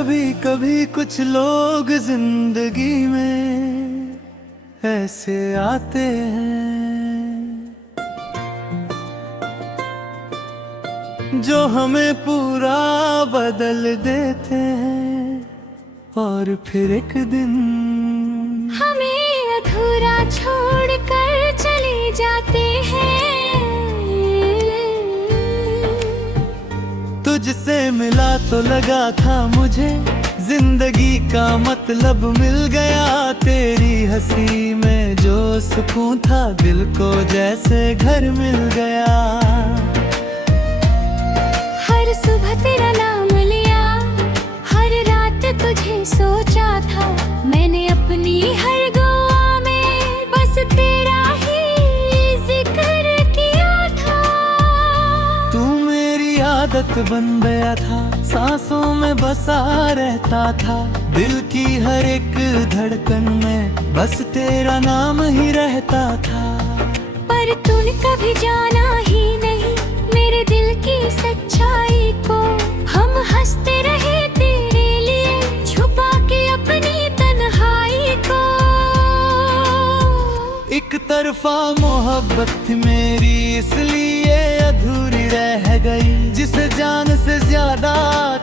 कभी कभी कुछ लोग जिंदगी में ऐसे आते हैं जो हमें पूरा बदल देते हैं और फिर एक दिन हमें अधूरा छोड़ कर चले जाते हैं। तुझसे मिला तो लगा था मुझे जिंदगी का मतलब मिल गया। तेरी हंसी में जो सुकून था दिल को जैसे घर मिल गया। हर सुबह तेरा नाम लिया, हर रात तुझे सोचा था। मैंने अपनी हर दुआ में बस तेरा ही जिक्र किया था। तू मेरी आदत बन गया था, सांसों में बसा रहता था। दिल की हर एक धड़कन में बस तेरा नाम ही रहता था। पर तूने कभी जाना ही नहीं मेरे दिल की सच्चाई को। हम हंसते रहे तेरे लिए छुपा के अपनी तन्हाई को। एक तरफा मोहब्बत थी मेरी इसलिए अधूरी रह गई। जिसे जान से ज्यादा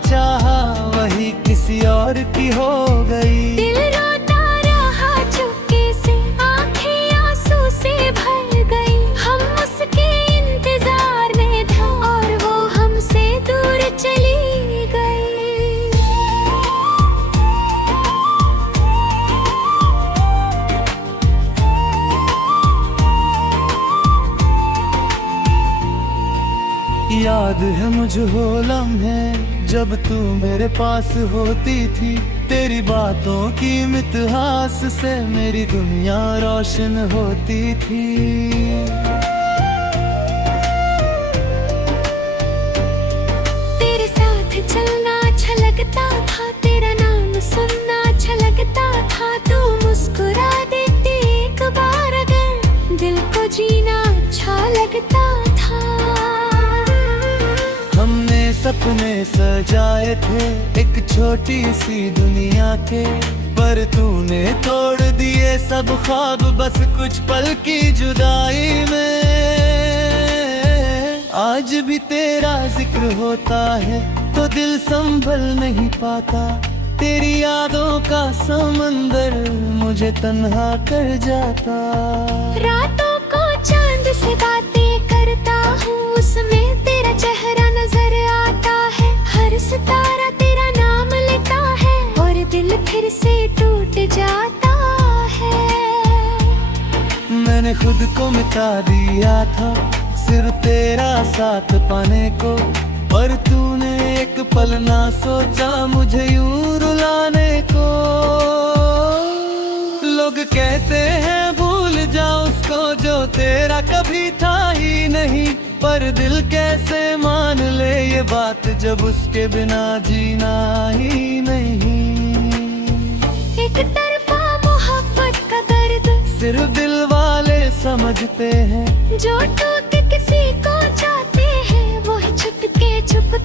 चाहा वही किसी और की हो गई। दिल रोता रहा चुपके से, आंखें आंसू से भर गई। हम उसके इंतजार में था और वो हमसे दूर चली गई। याद है मुझे वो लम्हे जब तू मेरे पास होती थी। तेरी बातों की मितहास से मेरी दुनिया रोशन होती थी। तेरे साथ चलना अच्छा लगता था, तेरा नाम सुनना अच्छा लगता था। तू मुस्कुरा देती एक बार अगर दिल को जीना अच्छा लगता था। हमने सपने सजाए थे एक छोटी सी दुनिया के, पर तूने तोड़ दिए सब ख्वाब बस कुछ पल की जुदाई में। आज भी तेरा जिक्र होता है तो दिल संभल नहीं पाता। तेरी यादों का समंदर मुझे तन्हा कर जाता। रातों को चांद से बातें करता हूँ, उसमें तेरा चेहरा नजर आता है। हर सितारा तेरा नाम लेता है और दिल फिर से टूट जाता है। मैंने खुद को मिटा दिया था सिर्फ तेरा साथ पाने को, पर तूने एक पल ना सोचा मुझे यूं रुलाने को। लोग कहते हैं भूल जा उसको जो तेरा कभी था ही नहीं, पर दिल कैसे मान ले ये बात जब उसके बिना जीना ही नहीं। एक तरफा मोहब्बत का दर्द सिर्फ दिल वाले समझते हैं। जो टूट किसी को चाहते हैं वो ही छुप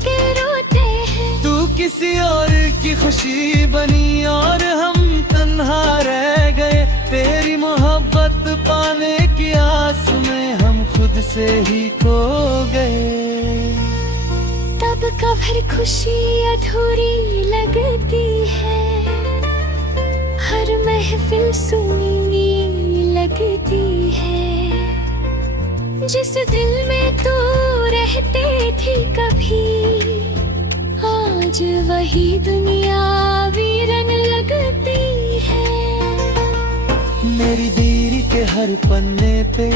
के रोते हैं। तू किसी और की खुशी बनी और हम तन्हा रह गए। तेरी मोहब्बत पाने की आस में हम खुद से ही खो गए। तब कभी खुशी अधूरी लगती है, हर महफिल सुनी लगती है। जिस दिल में तू रहते थी कभी, आज वही दुनिया वीरन लगती है। मेरी दिल के हर पन्ने पे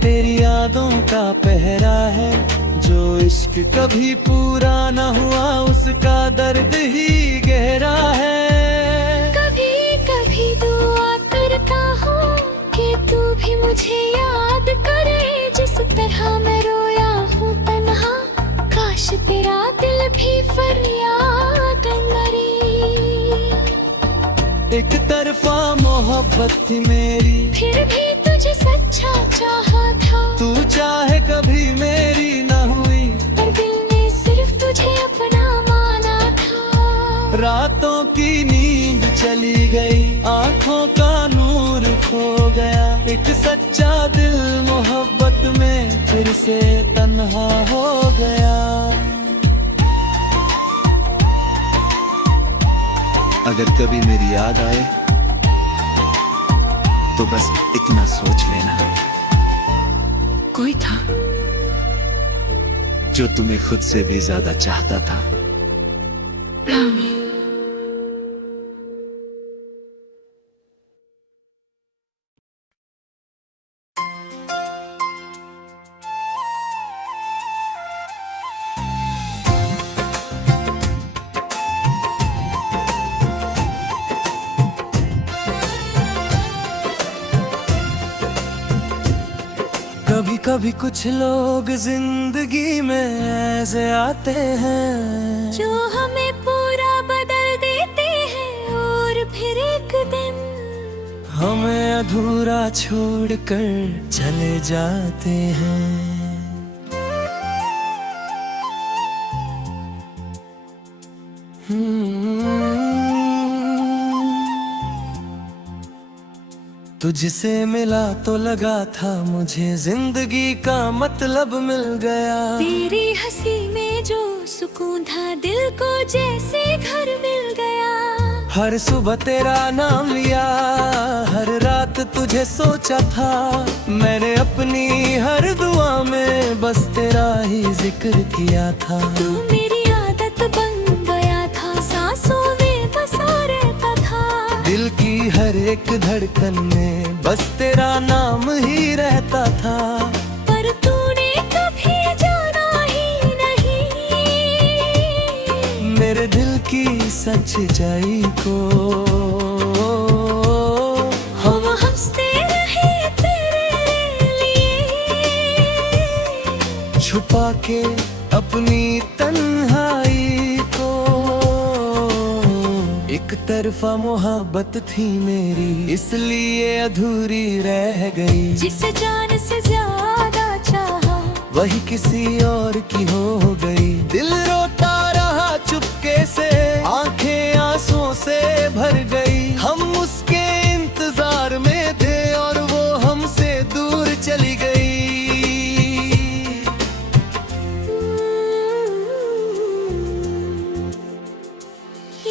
तेरी यादों का पहरा है। जो इश्क कभी पूरा न हुआ उसका दर्द ही गहरा है। कभी कभी दुआ करता हूँ कि तू भी मुझे याद करे। जिस तरह मैं रोया हूँ तन्हा, काश तेरा दिल भी फरियाद करे। एक तरफा मोहब्बत थी मेरी, फिर भी तुझे सच्चा चाहा था। तू चाहे कभी मेरी न हुई, पर दिल ने सिर्फ तुझे अपना माना था। रातों की नींद चली गई, आंखों का नूर खो गया। एक सच्चा दिल मोहब्बत में फिर से तन्हा हो गया। अगर कभी मेरी याद आए तो बस इतना सोच लेना, कोई था जो तुम्हें खुद से भी ज्यादा चाहता था। रामी। कभी कभी कुछ लोग जिंदगी में ऐसे आते हैं जो हमें पूरा बदल देते हैं और फिर एक दिन हमें अधूरा छोड़कर चले जाते हैं। तुझसे मिला तो लगा था मुझे जिंदगी का मतलब मिल गया। तेरी हंसी में जो सुकून था दिल को जैसे घर मिल गया। हर सुबह तेरा नाम लिया, हर रात तुझे सोचा था। मैंने अपनी हर दुआ में बस तेरा ही जिक्र किया था। तू मेरी आदत बन गया था, सांसों में बसा रहता था। दिल की हर एक धड़कन में बस तेरा नाम ही रहता था। पर तूने कभी जाना ही नहीं मेरे दिल की सच्चाई को। हम हंसते रहे तेरे लिए, छुपा के अपनी तन्हाई को। एक तरफा मोहब्बत थी मेरी, इसलिए अधूरी रह गई। जिसे जान से ज्यादा चाहा वही किसी और की हो गई। दिल रोता रहा चुपके से, आंखें आंसुओं से भर गई। हम उसके इंतजार में थे और वो हमसे दूर चली गई।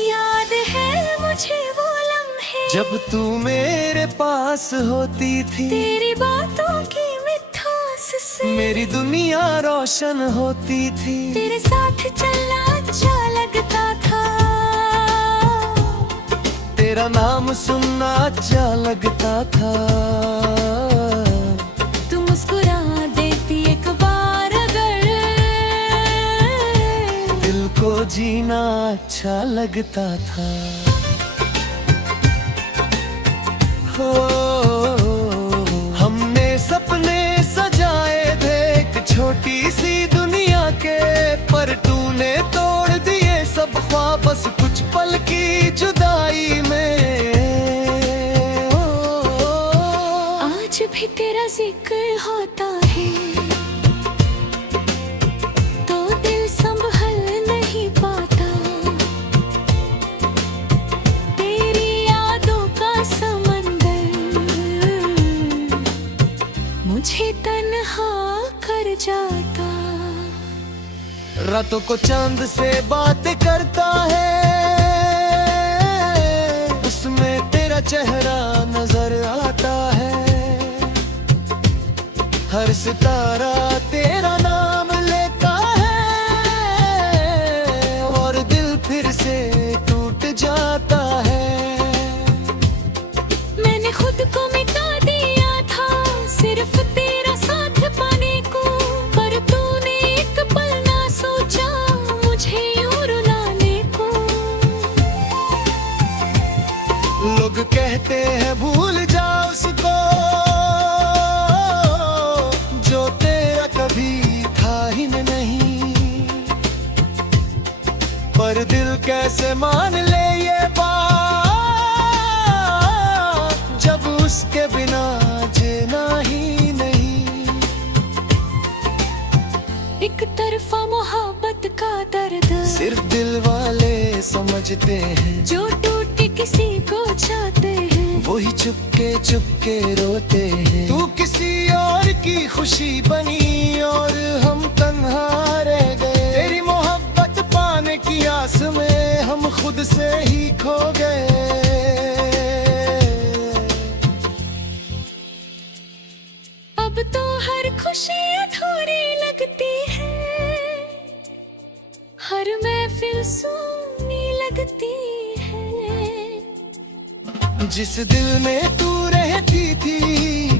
याद है मुझे वो लम्हे जब तू मेरे पास होती थी, तेरी बातों की मिठास से मेरी दुनिया रोशन होती थी। तेरे साथ चलना अच्छा लगता था, तेरा नाम सुनना अच्छा लगता था। तू मुस्कुरा देती एक बार अगर, दिल को जीना अच्छा लगता था। हो हमने सपने सजाए थे एक छोटी सी दुनिया के, पर तूने तोड़ दिए सब ख्वाब बस कुछ पल की जुदाई में। आज भी तेरा जिक्र होता है तो दिल संभल नहीं पाता। तेरी यादों का समंदर मुझे तन्हा कर जाता। रातों को चांद से बात करता है, उसमें तेरा चेहरा नजर आता है। हर सितारा तेरा नाम लेता है और दिल फिर से टूट जाता है। मैंने खुद को मिटा दिया था सिर्फ तेरा साथ पाने को, पर तूने एक पल ना सोचा मुझे यूं रुलाने को। लोग कहते हैं भूल जा उसको जो तेरा कभी था ही नहीं, पर दिल कैसे मान ले ये बात जब उसके बिना जीना ही नहीं। एक तरफा मोहब्बत का दर्द सिर्फ दिल वाले समझते देते हैं। जो टूट के किसी को चाहते हैं, वही चुपके चुपके रोते हैं। तू किसी और की खुशी बनी और हम तन्हा रह गए। तेरी मोहब्बत पाने की आस में हम खुद से ही खो गए। अब तो हर खुशी अधूरी लगती है, हर महफिल सुनी लगती है। जिस दिल में तू रहती थी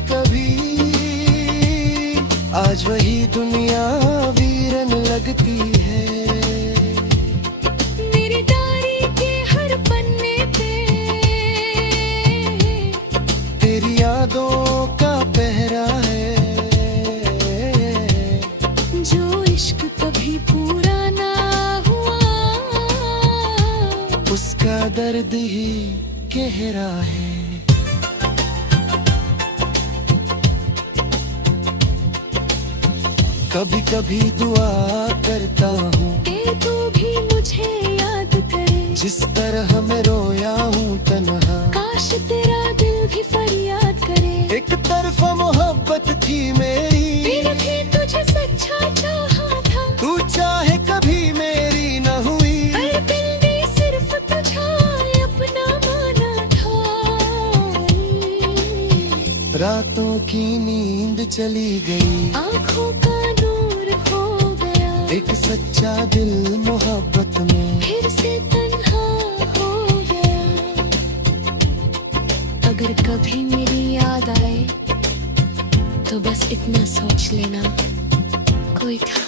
कभी, आज वही दुनिया वीरन लगती है। मेरी डायरी के हर पन्ने पे तेरी यादों का पहरा है। जो इश्क कभी पूरा ना हुआ, उसका दर्द ही गहरा है। कभी कभी दुआ करता हूँ कि तू भी मुझे याद करे। जिस तरह मैं रोया हूँ तन्हा, काश तेरा दिल भी फरियाद करे। एक तरफा मोहब्बत थी मेरी, फिर भी तुझे सच्चा चाहा था। तू चाहे कभी मेरी न हुई। हर दिल ने सिर्फ तुझे अपना माना था। रातों की नींद चली गई, आँखों का नूर हो गया। एक सच्चा दिल मोहब्बत में फिर से तन्हा हो गया। अगर कभी मेरी याद आए तो बस इतना सोच लेना, कोई था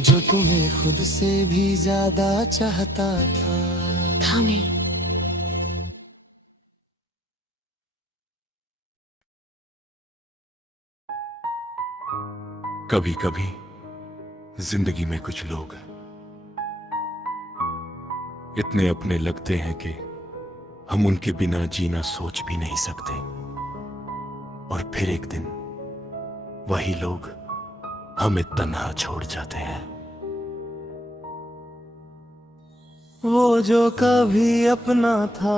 जो तुम्हें खुद से भी ज्यादा चाहता था मैं। कभी कभी जिंदगी में कुछ लोग इतने अपने लगते हैं कि हम उनके बिना जीना सोच भी नहीं सकते। और फिर एक दिन वही लोग हमें तन्हा छोड़ जाते हैं। वो जो कभी अपना था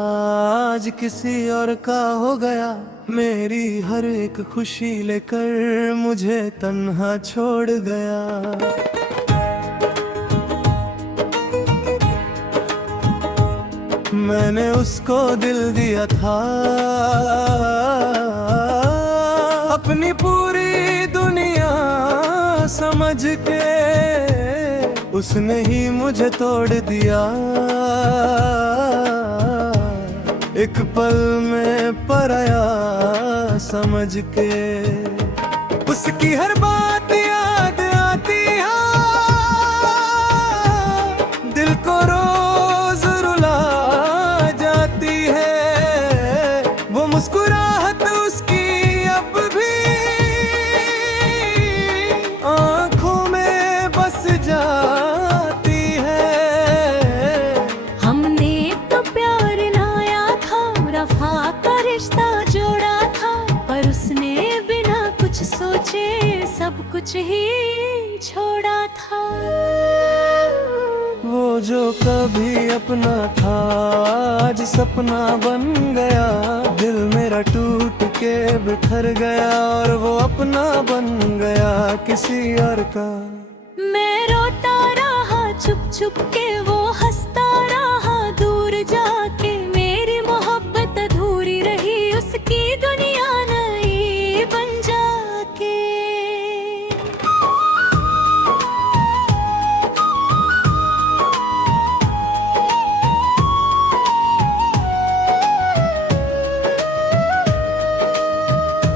आज किसी और का हो गया। मेरी हर एक खुशी लेकर मुझे तन्हा छोड़ गया। मैंने उसको दिल दिया था, अपनी पूरी दुनिया समझ के। उसने ही मुझे तोड़ दिया, एक पल में पराया समझ के। उसकी हर बात याद आती है, दिल को रोज रुला जाती है। वो मुस्कुराहट उसकी अब भी आँखों में बस जाती है। हमने तो प्यार लाया था, रफा का रिश्ता जोड़ा था। पर उसने बिना कुछ सोचे सब कुछ ही छोड़ा था। वो जो कभी अपना था आज सपना बन गया। दिल मेरा टूट के बिखर गया और वो अपना बन गया किसी और का। मैं रोता रहा चुप चुप के, वो हंसता रहा दूर जाके। मेरी मोहब्बत अधूरी रही, उसकी दुनिया नई बन जाके।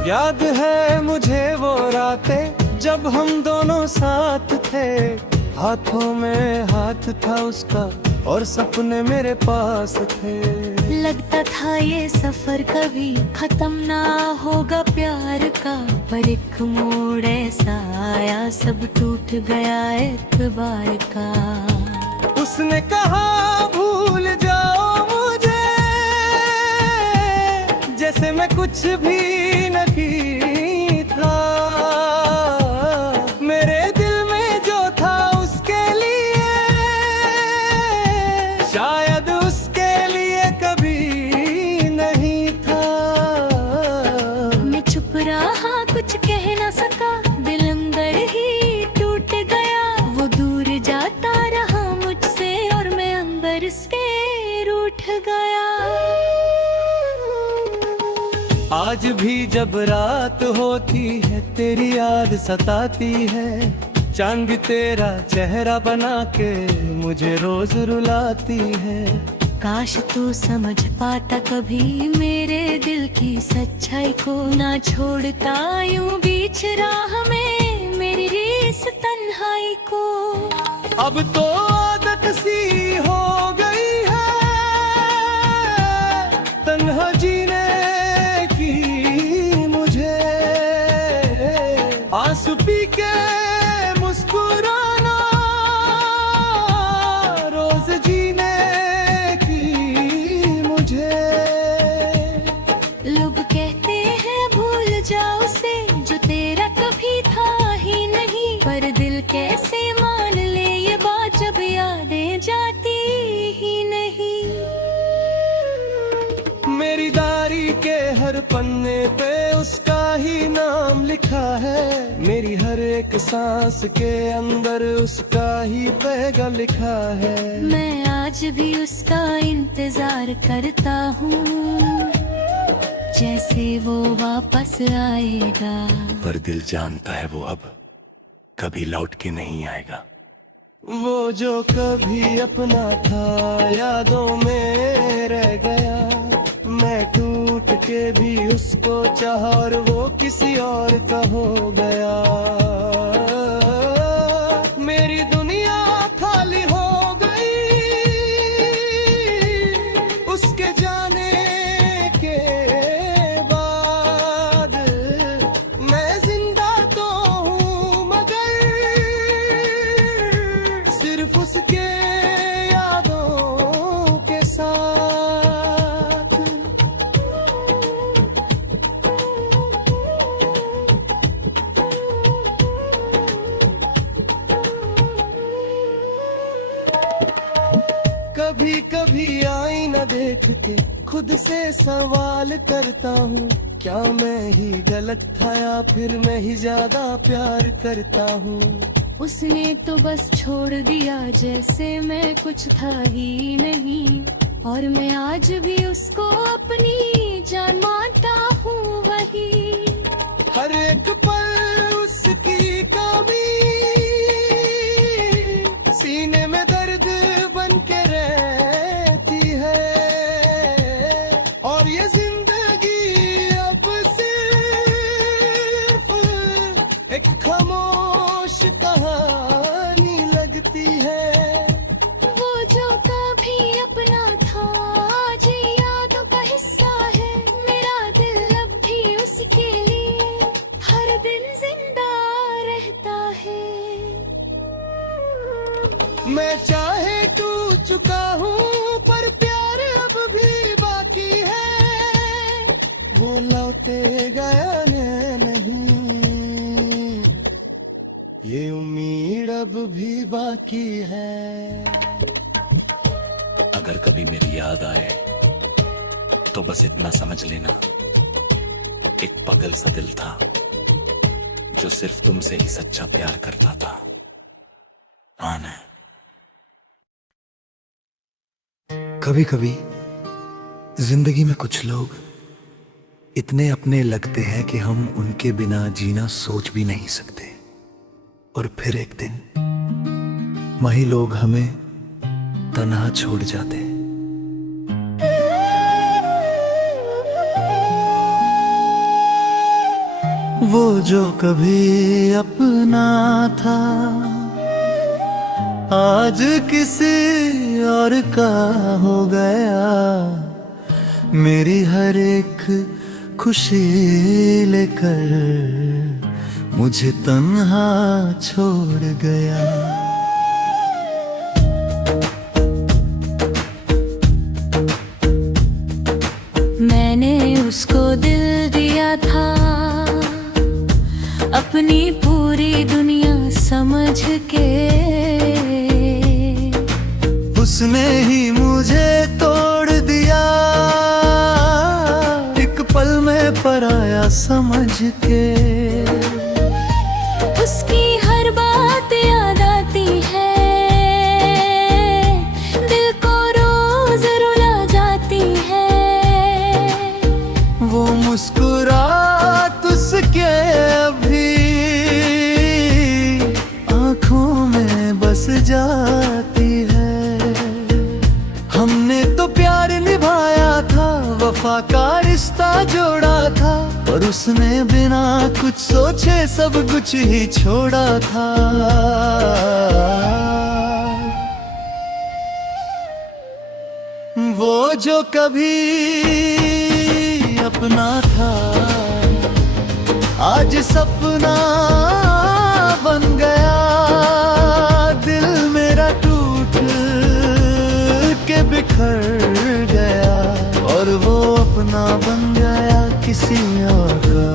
याद है मुझे वो रातें जब हम दोनों साथ थे। हाथों में हाथ था उसका और सपने मेरे पास थे। लगता था ये सफर कभी खत्म ना होगा प्यार का। पर एक मोड़ ऐसा आया, सब टूट गया एक बार का। उसने कहा भूल जाओ मुझे, जैसे मैं कुछ भी नहीं था। मेरे दिल में जो था उसके लिए रूठ गया। आज भी जब रात होती है तेरी याद सताती है, चांद तेरा चेहरा बना के मुझे रोज रुलाती है। काश तू समझ पाता कभी मेरे दिल की सच्चाई को, ना छोड़ता यूं बीच राह में मेरी इस तन्हाई को। अब तो आदत सी हो गई है तन्हा जीने की मुझे, आंसू पी के मुस्कुराना रोज जीने की मुझे। लोग कहते हैं भूल जाओ उसे जो तेरा कभी था ही नहीं, पर दिल कैसे मान ले ये बात जब यादें जाती ही नहीं। मेरी डायरी के हर पन्ने पे उसका ही नाम लिखा है, मेरी हर एक सांस के अंदर उसका ही पैगाम लिखा है। मैं आज भी उसका इंतजार करता हूँ, जैसे वो वापस आएगा। पर दिल जानता है वो अब कभी लौट के नहीं आएगा। वो जो कभी अपना था यादों में रह गया, मैं टूट के भी उसको चाहा और वो किसी और का हो गया। मेरी दुनिया खाली हो गई उसके जाने के बाद। मैं जिंदा तो हूँ मगर सिर्फ उसके यादों के साथ। कभी कभी आईना देख के खुद से सवाल करता हूँ, क्या मैं ही गलत था या फिर मैं ही ज्यादा प्यार करता हूँ। उसने तो बस छोड़ दिया जैसे मैं कुछ था ही नहीं, और मैं आज भी उसको अपनी जान मानता हूँ वही। हर एक पल उसकी कमी सीने में दर्द बन के रहती है, और ये जिंदगी अब सिर्फ एक खामोश कहानी लगती है। वो जो कभी अपना था आज यादों का हिस्सा है, मेरा दिल अब भी उसके लिए हर दिन जिंदा रहता है। मैं चाहे टूट चुका हूँ पर प्यार अब भी बाकी है, वो लौटेगा या नहीं ये उम्मीद अब भी बाकी है। अगर कभी मेरी याद आए तो बस इतना समझ लेना, एक पागल सा दिल था जो सिर्फ तुमसे ही सच्चा प्यार करता था। आना कभी कभी जिंदगी में कुछ लोग इतने अपने लगते हैं कि हम उनके बिना जीना सोच भी नहीं सकते, और फिर एक दिन वही लोग हमें तन्हा छोड़ जाते। वो जो कभी अपना था आज किसी और का हो गया, मेरी हर एक खुशी लेकर मुझे तन्हा छोड़ गया। मैंने उसको दिल दिया था, अपनी पूरी दुनिया समझ के, उसने ही मुझे तोड़ दिया एक पल में पराया समझ के। उसकी हर बात याद आती है, दिल को रोज रुला वफा का रिश्ता जोड़ा था, और उसने बिना कुछ सोचे सब कुछ ही छोड़ा था। वो जो कभी अपना था आज सपना बन गया। दिल मेरा टूट के बिखर गया, और वो अपना बन गया किसी और का।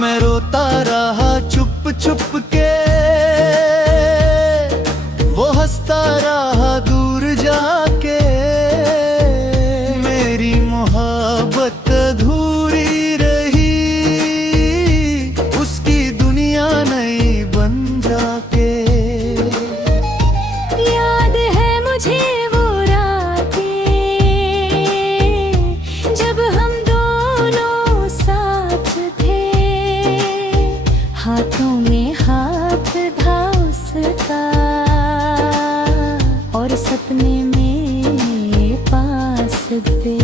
मैं रोता रहा चुप चुप के, वो हंसता रहा दूर जाके। मेरी मोहब्बत अधूरी रही, उसकी दुनिया नई बन जाके। याद है मुझे वो रातें जब हम दोनों साथ थे, हाथों में हाथ था उसका, और सपने में पास थे।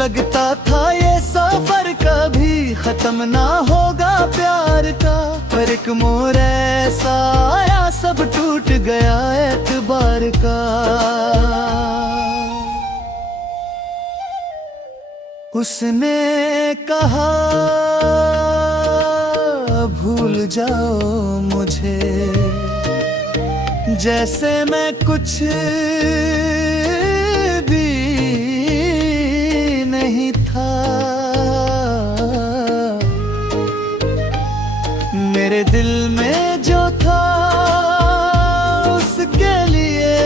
लगता था ये सफर कभी खत्म ना होगा प्यार का, पर एक मोड़ ऐसा आया सब टूट गया एतबार का। उसने कहा भूल जाओ मुझे, जैसे मैं कुछ भी नहीं था। मेरे दिल में जो था उसके लिए,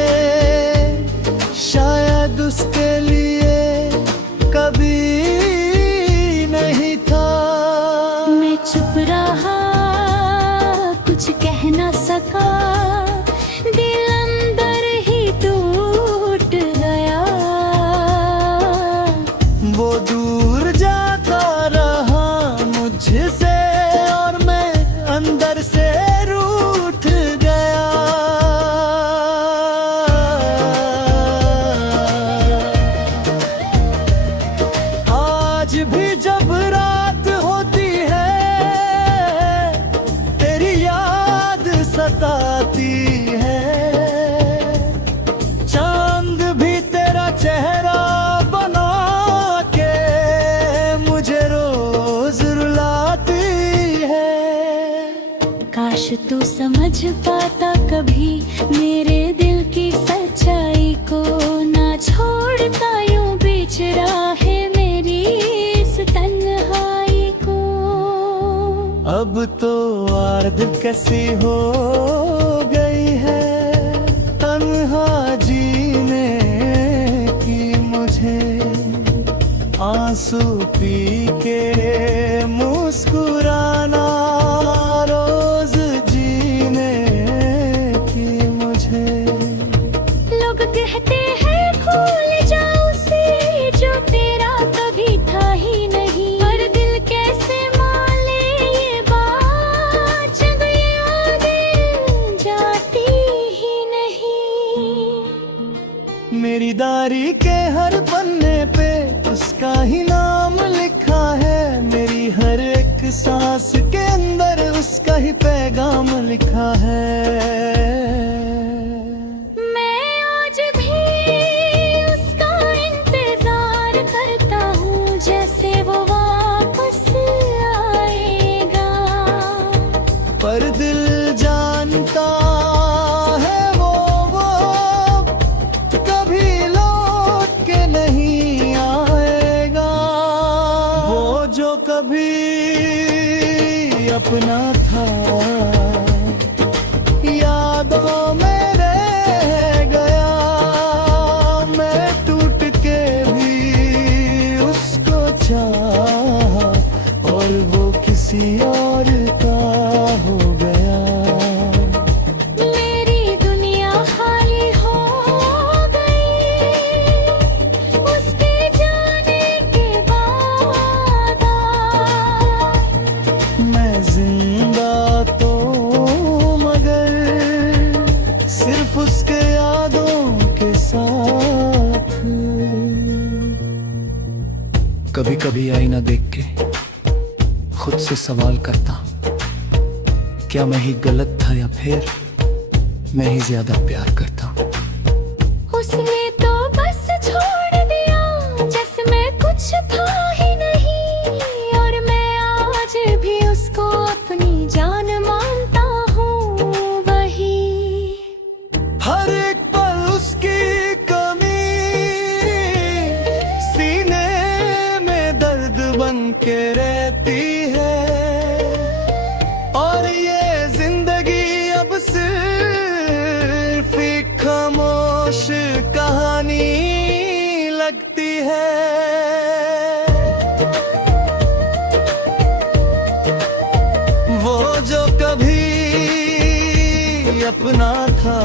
शायद उसके लिए कभी नहीं था। मैं चुप रहा, कुछ कह ना सका, दिल अंदर ही टूट गया। वो दूर जाता रहा मुझसे, और मैं अंदर से रूठ गया। आज भी जब रात होती है तेरी याद सताती है, चांद भी तेरा चेहरा बना के मुझे रोज रुलाती है। काश तू समझ पाता कभी मेरे दिल की सच्चाई को, ना छोड़ता यूं बीच राहे मेरी इस तन्हाई को। अब तो आर्द कैसी हो गई है तन्हा जीने की मुझे, आंसू पी के मुस्कुराना रोज जीने की मुझे। लोग कहते हैं भूल जाओ उसे जो तेरा कभी था ही नहीं, पर दिल कैसे मान ले ये बात जब यादें जाती ही नहीं। मेरी डायरी के हर पन्ने पे उसका ही नाम लिखा है, मेरी हर एक सांस के अंदर उसका ही पैगाम लिखा है। मैं आज भी उसका इंतजार करता हूँ, जैसे वो वापस आएगा। पर दिल जानता है वो कभी लौट के नहीं आएगा। वो जो कभी अपना था यादों में रह गया। मैं टूट के भी उसको चाहा, और वो किसी और का हो गया। मेरी दुनिया खाली हो गई उसके जाने के बाद। मैं जिंदा कभी आईना देख के खुद से सवाल करता, क्या मैं ही गलत था या फिर मैं ही ज्यादा प्यार करता। उसने तो बस छोड़ दिया जिसमें कुछ था ही नहीं, और मैं आज भी उसको अपनी जान मानता हूँ। वही हर एक पल उसकी कमी सीने में दर्द बन के रहती है, और ये जिंदगी अब सिर्फ एक खामोश कहानी लगती है। वो जो कभी अपना था